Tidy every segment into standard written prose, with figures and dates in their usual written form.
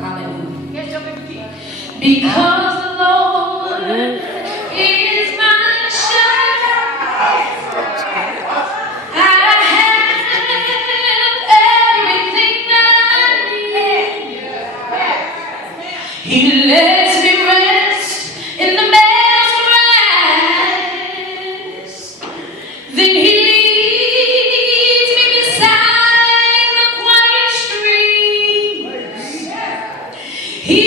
Hallelujah. Because the Lord is my shepherd, I have everything I need. He lets me rest in the meadows grass. Then He leads me beside the quiet streams. He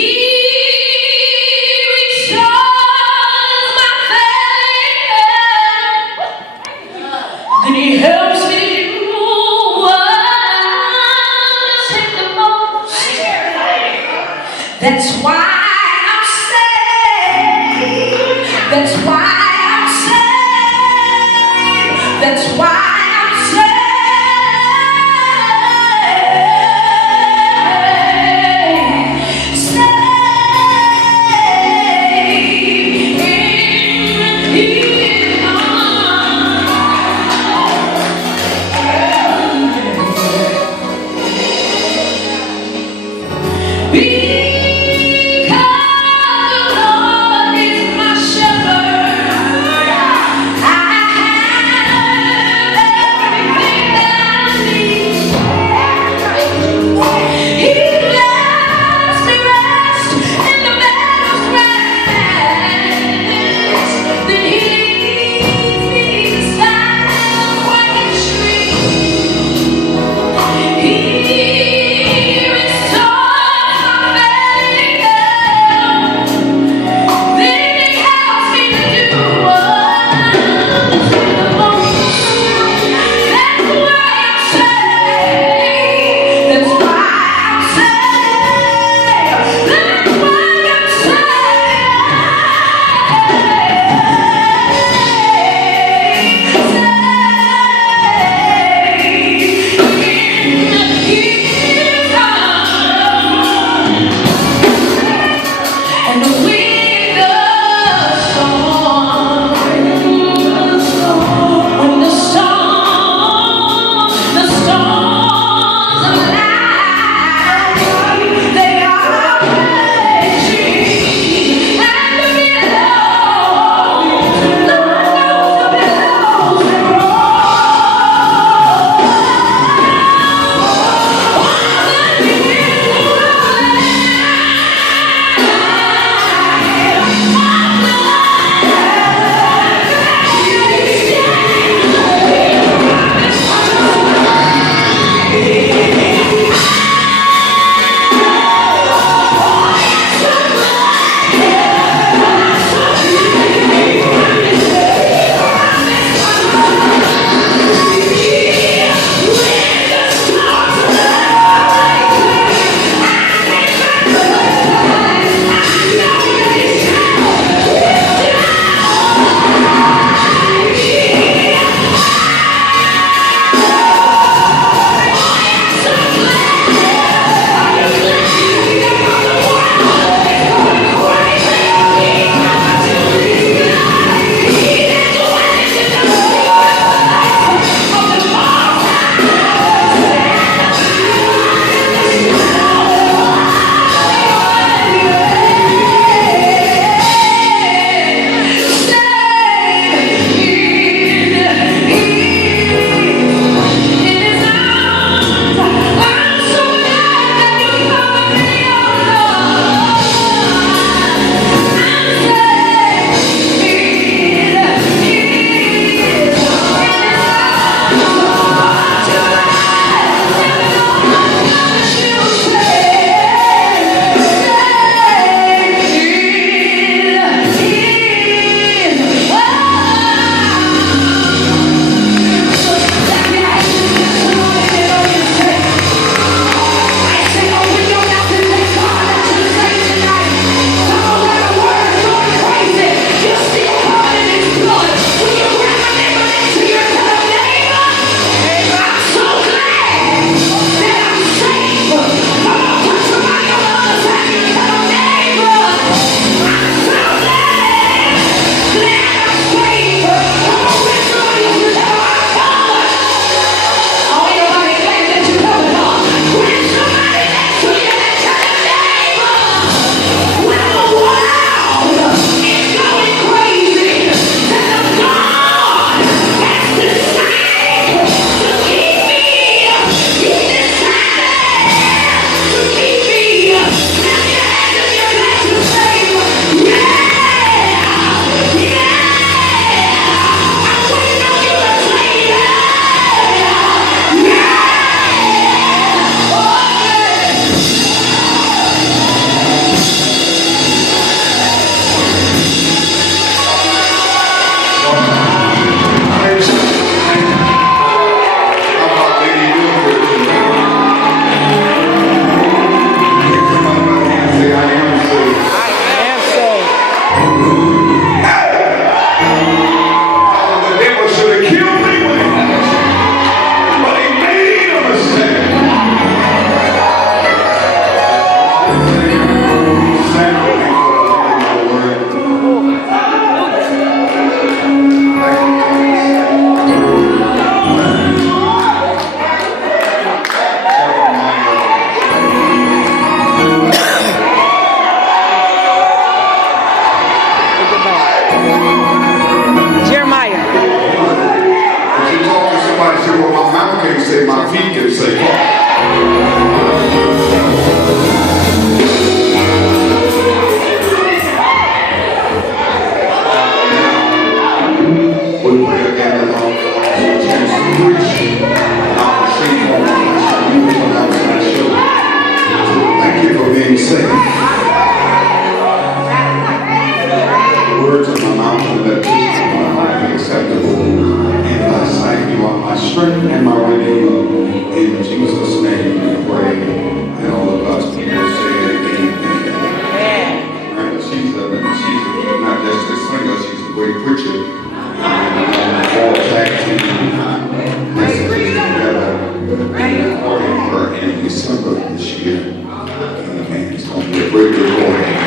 restores my failing health. Then He helps me do what matters Him the most. That's why I'm saved. That's why I'm saved. That's why I'm saved. Saved in His arms. Because me safe. The words of my mouth and the meditation of my heart be acceptable in thy sight. You are my strength and my redeemer. In Jesus' name we pray. And all of us people say amen. Right? She's not just a singer, she's a great preacher. All tag team messages together. Recording her in December this year. Amen. It's going to be a great recording.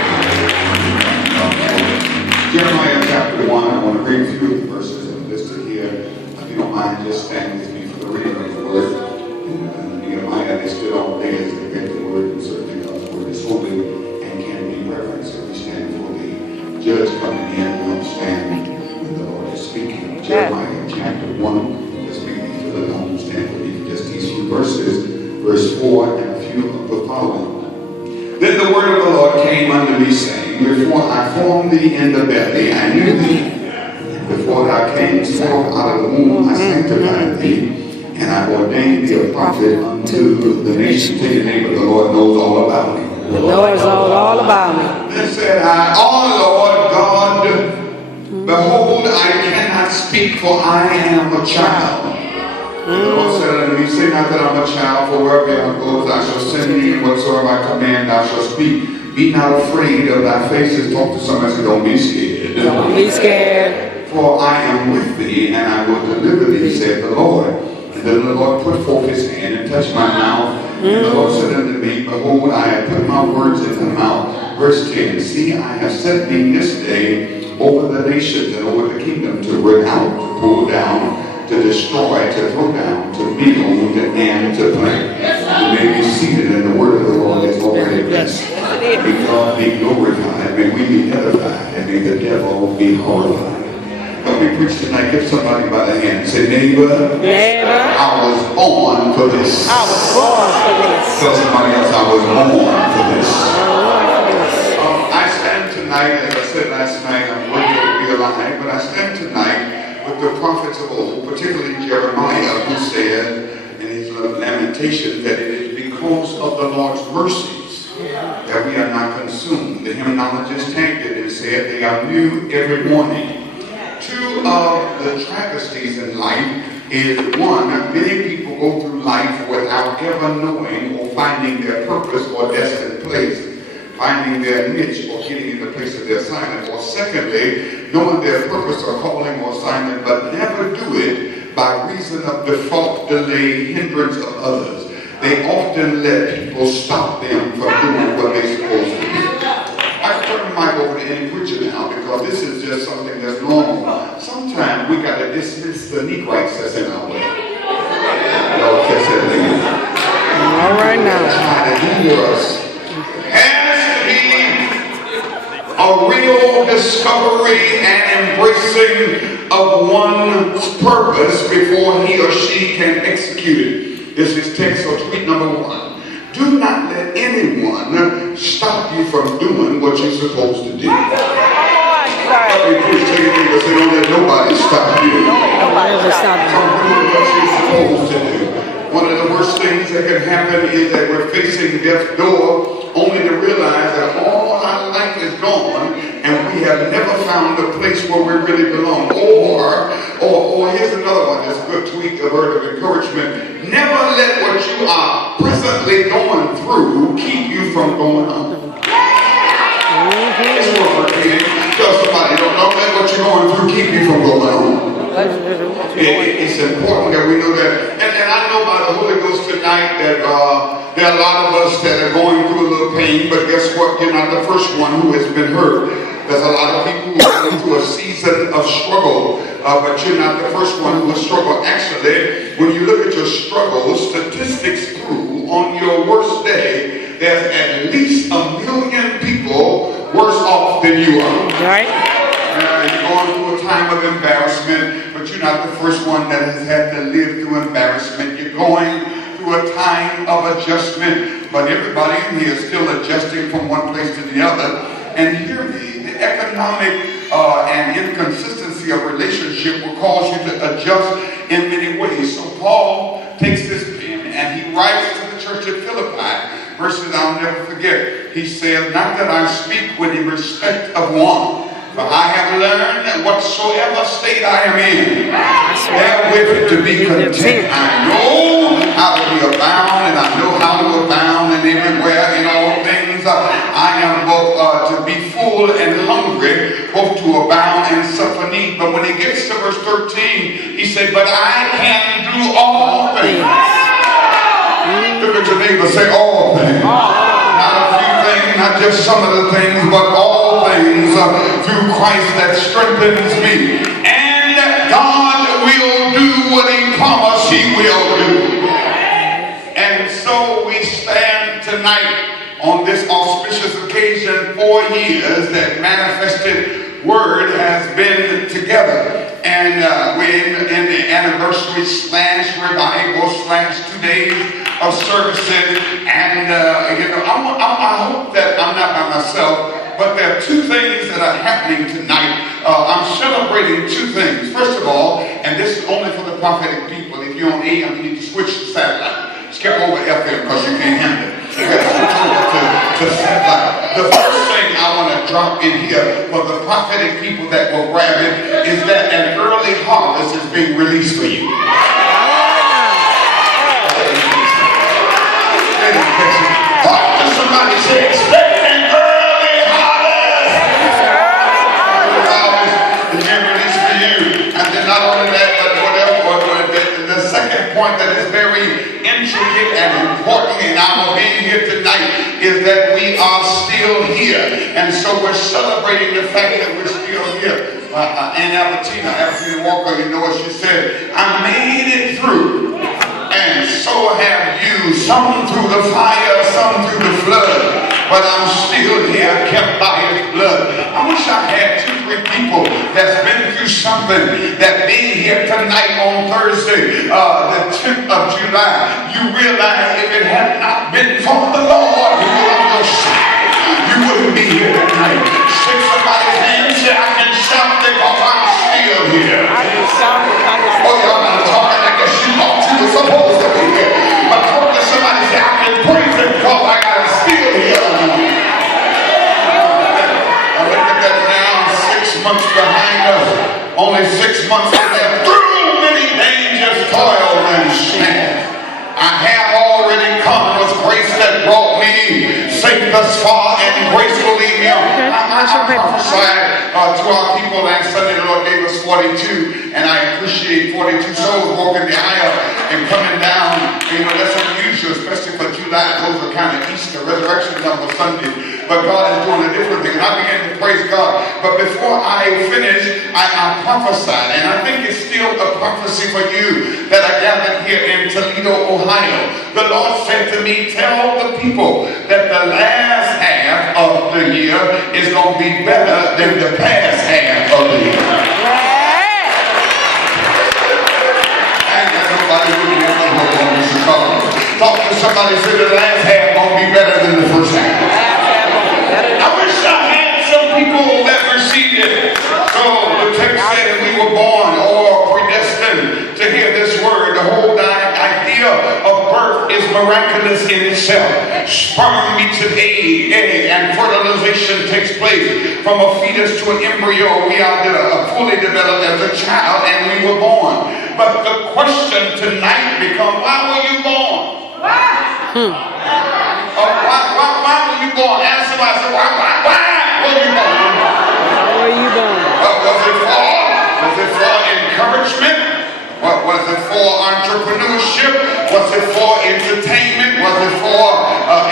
Jeremiah chapter 1, I want to read a few of the verses that are listed here. If you don't mind, just stand with me for the reading of the word. In Nehemiah, they stood all day as they read the word, and certainly God's word is holy and can be reverenced. So we stand for the judge coming in, we understand when the Lord is speaking. Jeremiah chapter 1, let's read these for the home, stand with me for just these few verses, verse 4 and a few of the following. Then the word of the Lord came unto me, saying, Before I formed thee in the belly, I knew thee. And before thou camest forth out of the womb, I sanctified thee. And I ordained thee a prophet unto the nation. Tell your neighbor, the Lord knows all about me. The Lord knows all about me. Then said I, Lord God, behold, I cannot speak, for I am a child. And the Lord said unto me, Say not that I'm a child, for wherever thou goest, I shall send thee, and whatsoever I command, thou shalt speak. Be not afraid of thy faces. Talk to somebody and say, Don't be scared. Don't be scared. For I am with thee, and I will deliver thee, saith the Lord. And then the Lord put forth his hand and touched my mouth. And the Lord said unto me, Behold, I have put my words in thy mouth. Verse 10, See, I have set thee this day over the nations and over the kingdom, to run out, to pull down, to destroy, to throw down, to build, and to plant. You may be seated, and the word of the Lord is already blessed. May God be glorified, may we be edified, and may the devil be horrified. Help me preach tonight. Give somebody by the hand. Say, neighbor, I was born for this. I was born for this. Tell somebody else, I was born for this. I stand tonight, as I said last night, I'm worthy to be alive, but I stand tonight with the prophets of old, particularly Jeremiah, who said in his Lamentations that it is because of the Lord's mercies that we are not consumed. The hymnologist tagged it and said they are new every morning. Two of the travesties in life is, one, many people go through life without ever knowing or finding their purpose or destined place, finding their niche or getting in the place of their assignment. Or secondly, knowing their purpose or calling or assignment, but never do it by reason of default, delay, hindrance of others. They often let people stop them from doing what they're supposed to do. I turn the mic over to any preacher now, because this is just something that's normal. Sometimes we got to dismiss the Negroites that's in our way. Y'all catch that later. All right now. Trying to hinder us. Has to be a real discovery and embracing of one's purpose before he or she can execute it. This is text or tweet number 1. Do not let anyone stop you from doing what you're supposed to do. Every preacher say, don't let nobody stop you from doing what you're supposed to do. One of the worst things that can happen is that we're facing death's door, only to realize that all our life is gone and we have never found the place where we really belong. Or here's another one, this good tweet, a word of encouragement. Never let what you are presently going through keep you from going on. It's worth repeating. Tell somebody, don't let what you're going through keep you from going on. It's important that we know that. And I know by the Holy Ghost tonight that there are a lot of us that are going through a little pain, but guess what? You're not the first one who has been hurt. There's a lot of people who are going through a season of struggle, but you're not the first one who has struggled. Actually, when you look at your struggles, statistics prove on your worst day, there's at least 1 million people worse off than you are. Right. You're going through a time of embarrassment, but you're not the first one that has had to live through embarrassment. You're going through a time of adjustment, but everybody in here is still adjusting from one place to the other. And hear me, the economic and inconsistency of relationship will cause you to adjust in many ways. So Paul takes this pen and he writes to the church at Philippi verses I'll never forget. He said, not that I speak with the respect of one, but I have learned that whatsoever state I am in, therewith to be content. I know how to be abound, and I know how to abound, and everywhere in all things I am both to be full and hungry, both to abound and suffer need. But when he gets to verse 13, he said, but I can do all things. Look at your neighbor, say all things. Not a few things, not just some of the things, but all things through Christ that strengthens me. And God will do what he promised he will do. And so we stand tonight on this auspicious occasion, 4 years that Manifested Word has been together. And we're in the anniversary / revival / 2 days of services. And I hope that I'm not by myself, but there are 2 things that are happening tonight. I'm celebrating 2 things. First of all, and this is only for the prophetic people. If you're on AM, you need to switch to satellite. Skip over FM because you can't handle it. You got to switch over to satellite. The first thing I want to drop in here for the prophetic people that will grab it is that an early harvest is being released for you. Talk to somebody, say, expect an early harvest. It's being released for you. And then not only that, but the second point that is very intricate and important in our being here tonight is that we are still here. And so we're celebrating the fact that we're still here. And Albertina Walker, you know what she said? I made it through. And so have you, some through the fire, some through the flood, but I'm still here, kept by his blood. I wish I had 2, 3 people that's been through something, that being here tonight on Thursday, the 10th of July, you realize if it had not been for the Lord who was on your side, you wouldn't be here tonight. Shake somebody's hand and say, I can shout because I'm still here. Oh, y'all not talking. I guess you thought you were supposed to be here. But talk to somebody and say, I can praise him because I got to still here. I look at that now, 6 months behind us. Only 6 months left. Through many dangers, toil, and sin. I have already come with grace that brought me safe thus far, and grace will lead me on. I prophesied to our people last Sunday. The Lord gave us 42, and I appreciate 42 souls walking the aisle and coming down. You know, that's unusual, especially for July. Those are kind of Easter resurrection number Sundays. But God is doing a different thing. And I began to praise God. But before I finish, I prophesied. And I think it's still a prophecy for you that I gathered here in Toledo, Ohio. The Lord said to me, tell the people that the last half of the year is going to be better than the past half of the year. And everybody would be on Chicago. Talk to somebody, say the last half going to be better than the first half. I wish I had some people that received it. So the text said we were born or predestined to hear this word. The whole idea of birth is miraculous in itself. Sperm meets an egg, and fertilization takes place from a fetus to an embryo. We are fully developed as a child, and we were born. But the question tonight becomes, why were you born? Why were you born? Ask somebody, say, why were you born? Why were you born? What was it for? Was it for encouragement? What was it for? Entrepreneurship? Was it for entertainment? Was it for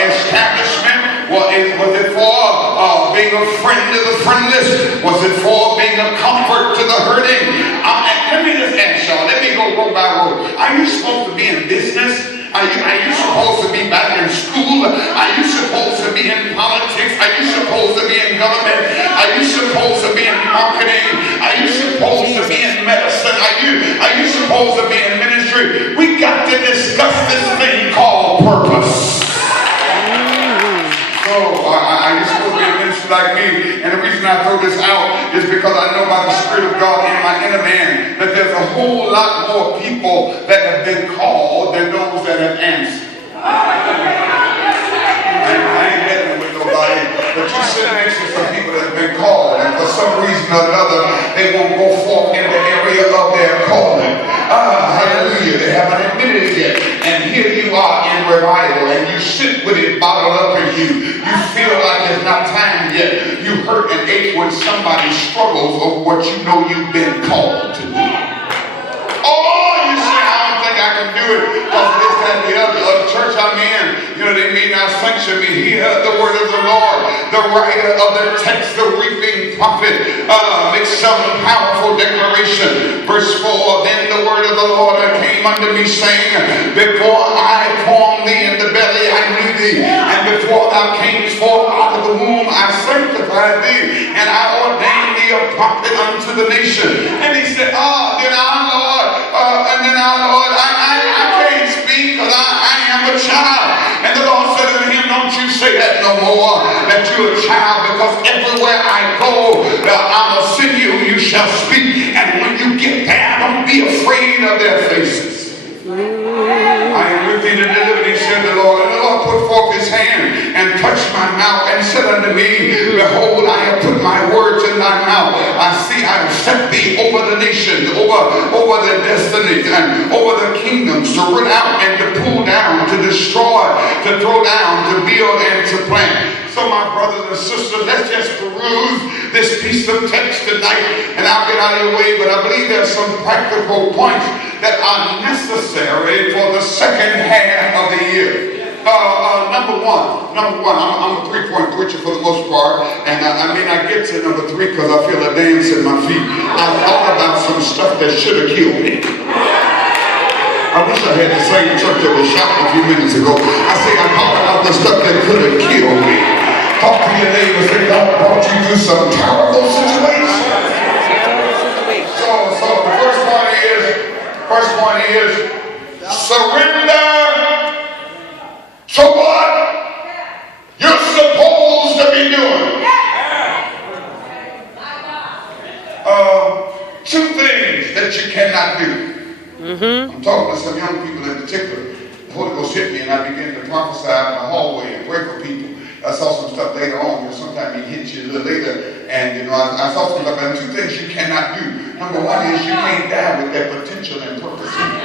establishment? Was it for being a friend to the friendless? Was it for being a comfort to the hurting? Let me just ask y'all. Let me go road by road. Are you supposed to be in business? Are you supposed to be back in school? Are you supposed to be in politics? Are you supposed to be in government? Are you supposed to be in marketing? Are you supposed to be in medicine? Are you supposed to be in ministry? We got to discuss this thing called purpose. So, are you supposed to be a minister like me? And the reason I throw this out is because I know by the Spirit of God in my inner man that there's a whole lot more people that have been called than those that have answered. feel like it's not time yet. You hurt and ache when somebody struggles over what you know you've been called to do. Oh, you say, I don't think I can do it because this, that, and the other church I'm in, you know, they may not sanction me. Hear the word of the Lord. The writer of the text, the reaping prophet, makes some powerful declaration. Verse 4, then the word of the Lord came unto me, saying, before I formed thee in the belly, I knew thee. And before thou camest forth out of the womb, I sanctified thee, and I ordained thee a prophet unto the nation. And he said, then our Lord, I can't speak because I am a child. And the Lord said to him, don't you say that no more, that you're a child, because everywhere I go, I will send you, you shall speak. And when you get there, don't be afraid of their faces. I am with thee to deliver thee, said the Lord. And the Lord put forth his hand and touched my mouth and said unto me, behold, I have put my words in thy mouth. I have set thee over the nations, over the destinies, and over the kingdoms, to root out and to pull down, to destroy, to throw down, to build and to plant. So my brothers and sisters, let's just peruse this piece of text tonight, and I'll get out of your way, but I believe there's some practical points that are necessary for the second half of the year. Number one, I'm a three-point preacher for the most part, and I may not get to number three because I feel a dance in my feet. I thought about some stuff that should have killed me. I wish I had the same church that was shouting a few minutes ago. I say I thought about the stuff that could have killed me. Talk to your neighbor, say God brought you through some terrible situations. So the first point is surrender to what you're supposed to be doing. Two things that you cannot do. I'm talking to some young people in particular. The Holy Ghost hit me and I began to prophesy in the hallway and pray for people. I saw some stuff later on. Sometimes he hits you a little later. And I saw some stuff. And two things you cannot do. Number one is you can't die with that potential and purpose in you.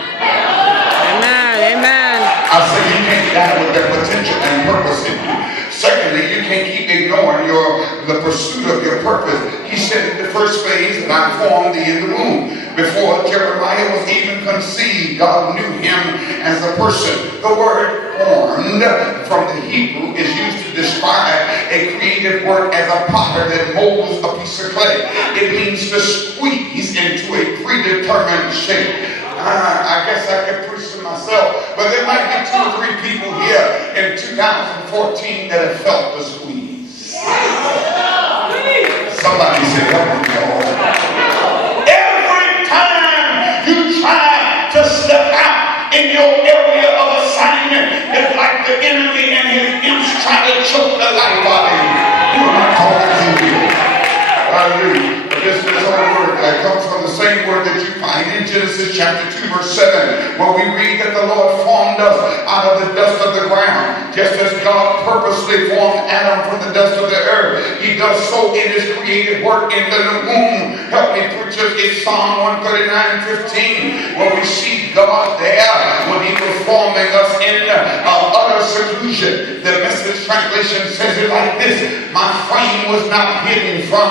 Amen. I say you can't die with that potential and purpose in you. Secondly, you can't keep ignoring the pursuit of your purpose. He said in the first phase that I formed thee in the womb. Before Jeremiah was even conceived, God knew him as a person. The word formed from the Hebrew is used to describe a creative work as a potter that molds a piece of clay. It means to squeeze into a predetermined shape. I guess I could preach to myself, but there might be 2 or 3 people here in 2014 that have felt the squeeze. Somebody say, help me, y'all. Every time you try to step out in your area of assignment, it's like the enemy and his imps try to choke the life out of you. You're not talking to me. Hallelujah. This whole word that comes from the same word that you find in Genesis chapter 2 verse 7, where we read that the Lord formed us out of the dust of the ground. Just as God purposely formed Adam from the dust of the earth, he does so in his creative work in the womb. Help me, preachers. It's Psalm 139:15, where we see God there when he was forming us in utter seclusion. The Message translation says it like this: my frame was not hidden from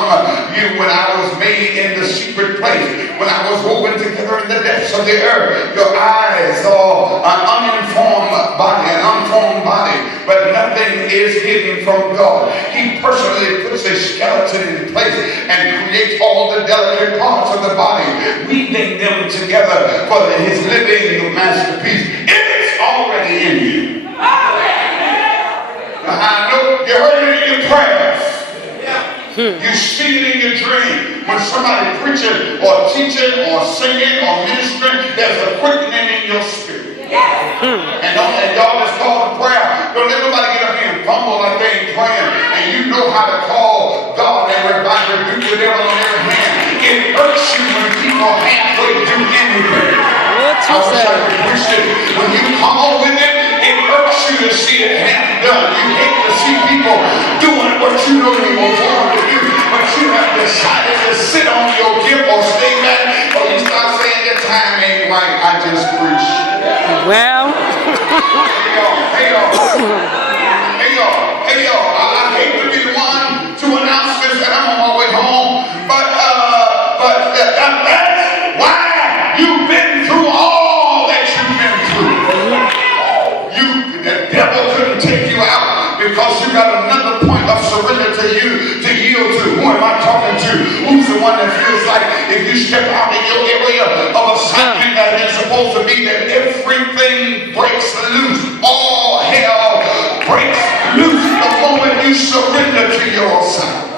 you when I was made in the secret place, when I was woven together in the depths of the earth. Your eyes saw an uninformed body, but nothing is hidden from God. He personally puts a skeleton in place and creates all the delicate parts of the body, weaving them together for his living masterpiece. It's already in you. Now, I know you heard it in your prayers. You see it in your dream. When somebody preaching or teaching or singing or ministering, there's a quickening in your spirit. And y'all just call the prayer. Don't let nobody get up here and fumble like they ain't praying. And you know how to call God and rebuke the devil on every hand. It hurts you when people halfway do anything. I wish I could preach it. When you call with it, it hurts you to see it half done. You hate to see people doing what you know you were born to do, but you have decided to sit on your gift or stay back, or you start saying the time ain't right. I just preached. Well, hey y'all. I Why? You've been through all that you've been through. The devil couldn't take you out because you got another point of surrender to yield to. Who am I talking to? Who's the one that feels like if you step out in your area of assignment that is supposed to be, that everything breaks loose, all hell breaks loose the moment you surrender to your assignment.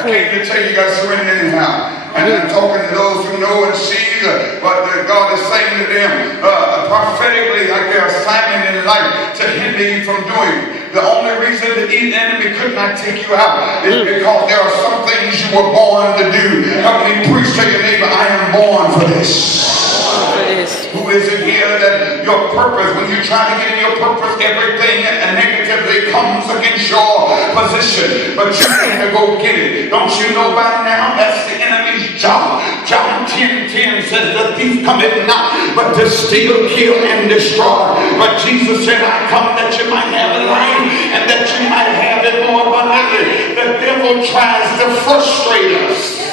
I came to tell you, you got to surrender anyhow. And I'm talking to those who know and see what God is saying to them prophetically, like their assignment in life to hinder you from doing. The only reason that the enemy could not take you out is because there are some things you were born to do. Help me preach to your neighbor, I am born for this. Who is it here that your purpose, when you try to get in your purpose, everything negatively comes against your position, but you have to go get it. Don't you know by now that's the enemy's job? John 10:10 says the thief cometh not but to steal, kill, and destroy. But Jesus said, I come that you might have life and that you might have it more abundantly. The devil tries to frustrate us,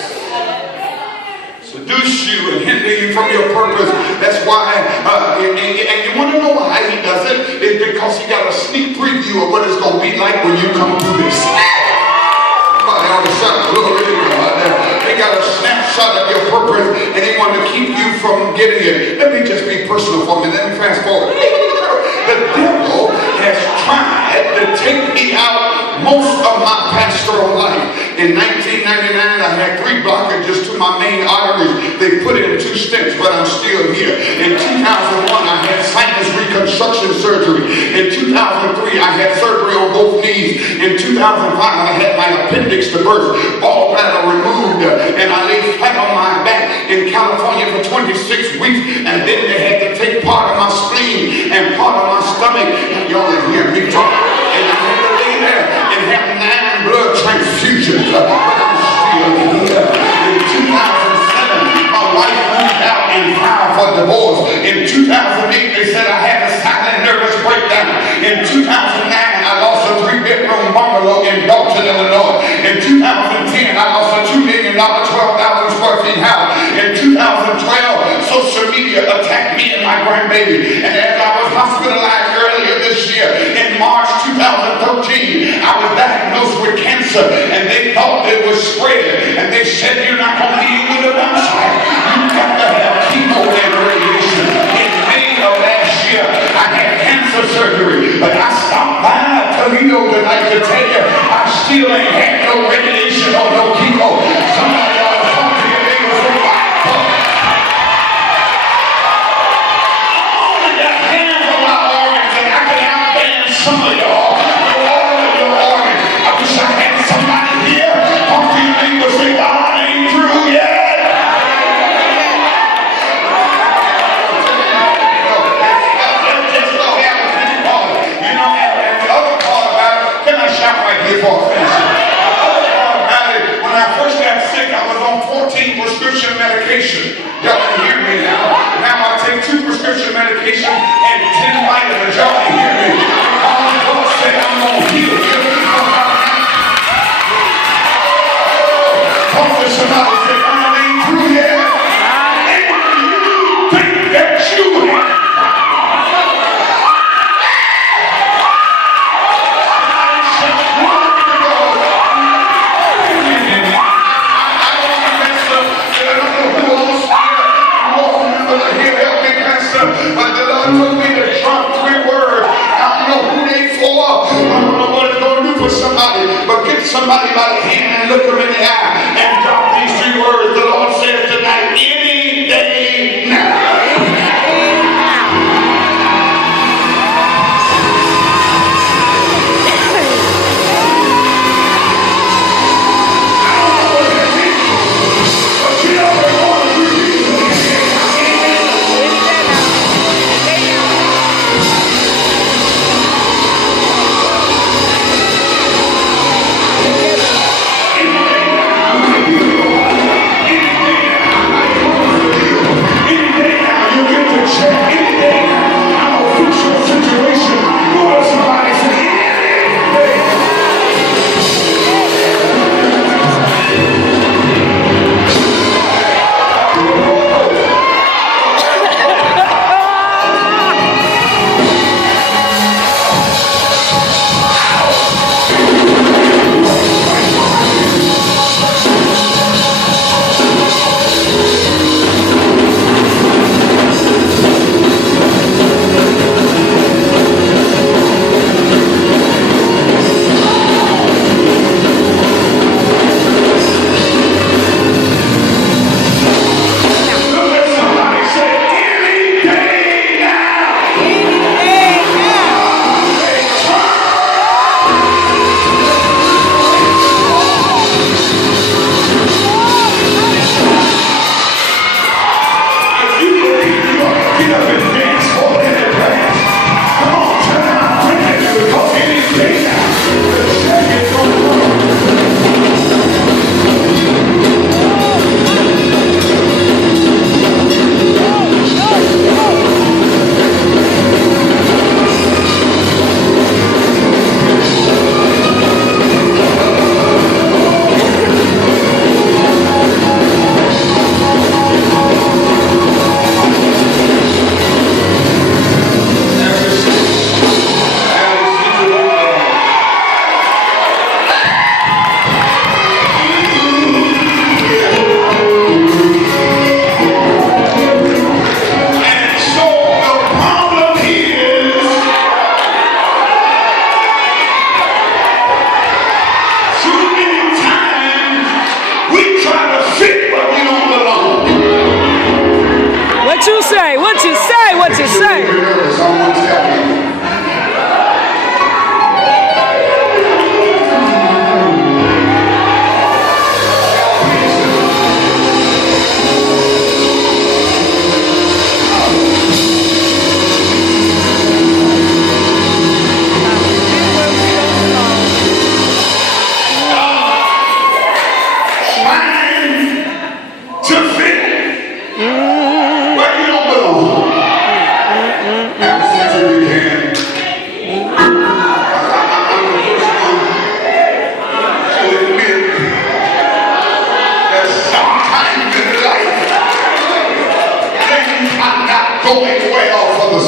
seduce you and hinder you from your purpose. That's why, and you want to know why he does it? It's because he got a sneak preview of what it's going to be like when you come through this. Somebody ought to shout glory to God. They got a snapshot of your purpose and they want to keep you from getting it. Let me just be personal for me. Let me fast forward. The devil has tried to take me out most of my pastoral life. In 1999, I had 3 blockages to my main arteries. They put in 2 stents, but I'm still here. In 2001, I had sinus reconstruction surgery. In 2003, I had surgery on both knees. In 2005, I had my appendix to burst, gallbladder removed, and I lay flat on my back in California for 26 weeks. And then they had to take part of my spleen and part of my stomach. Y'all didn't hear me talk. And I had to lay there and have 9 blood transfusions. But I'm still here. In 2007, my wife moved out and filed for divorce. In 2008, they said I had a silent nervous breakdown. In 2009, I lost a 3-bedroom bungalow in Dalton, Illinois. In 2010, I lost a $2 million, 12,000 square feet house. In 2012, social media attacked me and my grandbaby. And as I was hospitalized earlier this year, in March 2013, I was diagnosed with cancer, and they thought it was spread. And they said, you're not going to be able to bounce back. You've got to have chemo and radiation. In May of last year, I had cancer surgery, but I stopped by Toledo tonight to tell you I still ain't had no radiation or no chemo. Somebody ought to talk to your neighbor for a while. I only got hands on my organs, and I can outband some of y'all. All of your organs. I wish I had somebody here. Talk to your neighbor, say, God ain't through yet. When I first got sick, I was on 14 prescription medication. Y'all can hear me now. Now I take 2 prescription medication and 10 vitamins. Y'all can hear me. All God said, I'm going to heal you. Talk to somebody, say, I ain't through yet. And you think that you have. But the Lord told me to drop 3 words. I don't know who they for. I don't know what it's going to do for somebody. But get somebody by the hand and look them in the eye and drop these 3 words. The Lord said tonight, any day now.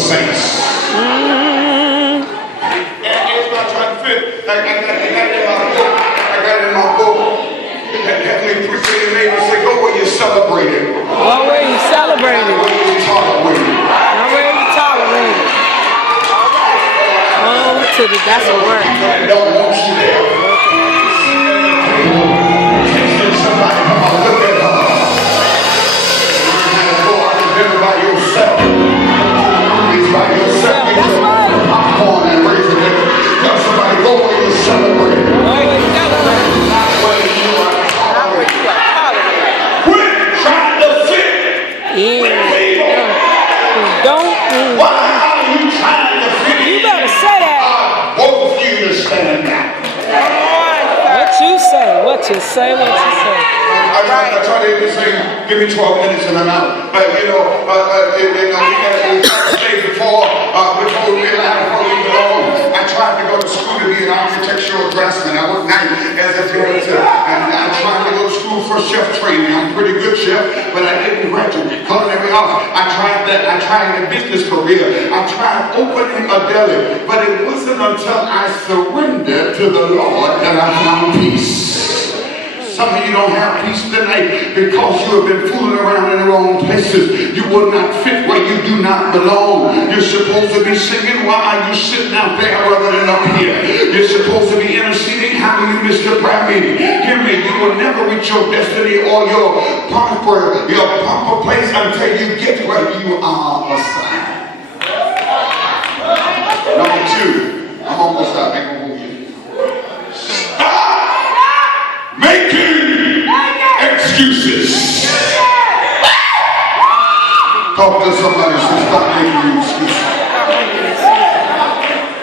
saints. And it's not trying to fit. I got it in my book. Heavenly preacher made me say, go where you're celebrated. Go where you celebrated. Not where you tolerated. Not where you tolerated. Oh, that's a word. I don't want you there. Somebody come on, look at her. Learn how to go out to dinner by yourself. It's by yourself. That's right. Popcorn and raise it. Tell somebody, go where you celebrate. Where you celebrate. Not where you are Not where you are tolerated. quit trying to fit with people. Don't. Why are you trying to fit in? You better say that. I want you to stand back. What you say? What you say? What you say? I try to even say, give me 12 minutes and I'm out. But we got to stay before we realize before we belong. I tried to go to school to be an architectural draftsman. I worked night as a janitor, and I tried to go to school for chef training. I'm a pretty good chef, but I didn't graduate. Culinary arts. I tried that. I tried a business career. I tried opening a deli, but it wasn't until I surrendered to the Lord that I found peace. Some of you don't have peace tonight because you have been fooling around in the wrong places. You will not fit where you do not belong. You're supposed to be singing. Why are you sitting out there rather than up here? You're supposed to be interceding. How do you miss the prayer meeting? Hear me. You will never reach your destiny or your proper place until you get where you are assigned. Number two. I'm almost out. I'm gonna move you. Making excuses. Talk to somebody who stop making excuses.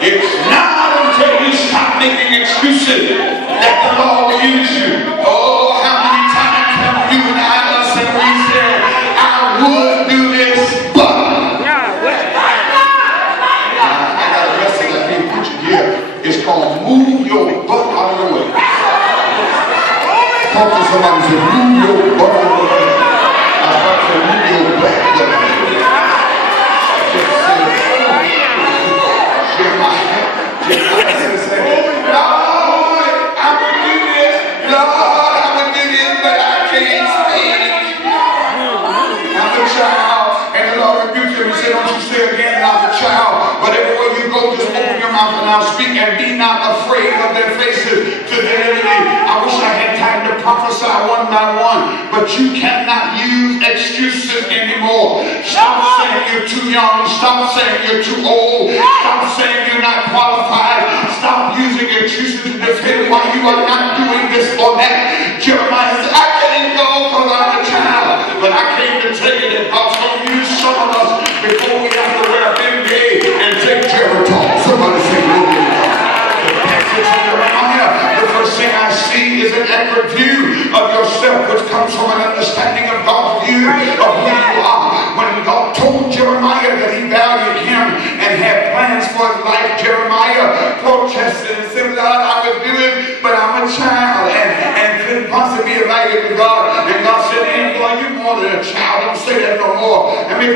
It's not until you stop making excuses that the Lord will use you. Oh, how many times have you and I said we said, I would do this, but I got a message that being preaching here. It's called move your butt out of the way. Talk to somebody and say, move your butt out of the way. I thought to move your back out of the way. Jeremiah said, Lord, I would do this. Lord, I would do this, but I can't speak. I'm a child. And the Lord rebuked him and said, don't you say again, I'm a child. But everywhere you go, just open your mouth and I'll speak, and be not afraid of their faces to the enemy. I wish I had time to prophesy one by one, but you cannot use excuses anymore. Stop saying you're too young. Stop saying you're too old. Stop saying you're not qualified. Stop using excuses to defend why you are not doing this or that. Jeremiah said, I can't go because I'm a child, but I came to tell you that God's going to use some of us before we have to wear a big day and take Geritol. Somebody say, the first thing I see is an accurate view of yourself, which comes from an understanding of God's view of who you are. When God told Jeremiah that he valued him and had plans for his life, Jeremiah protested and said, Lord, I would do it, but I'm a child.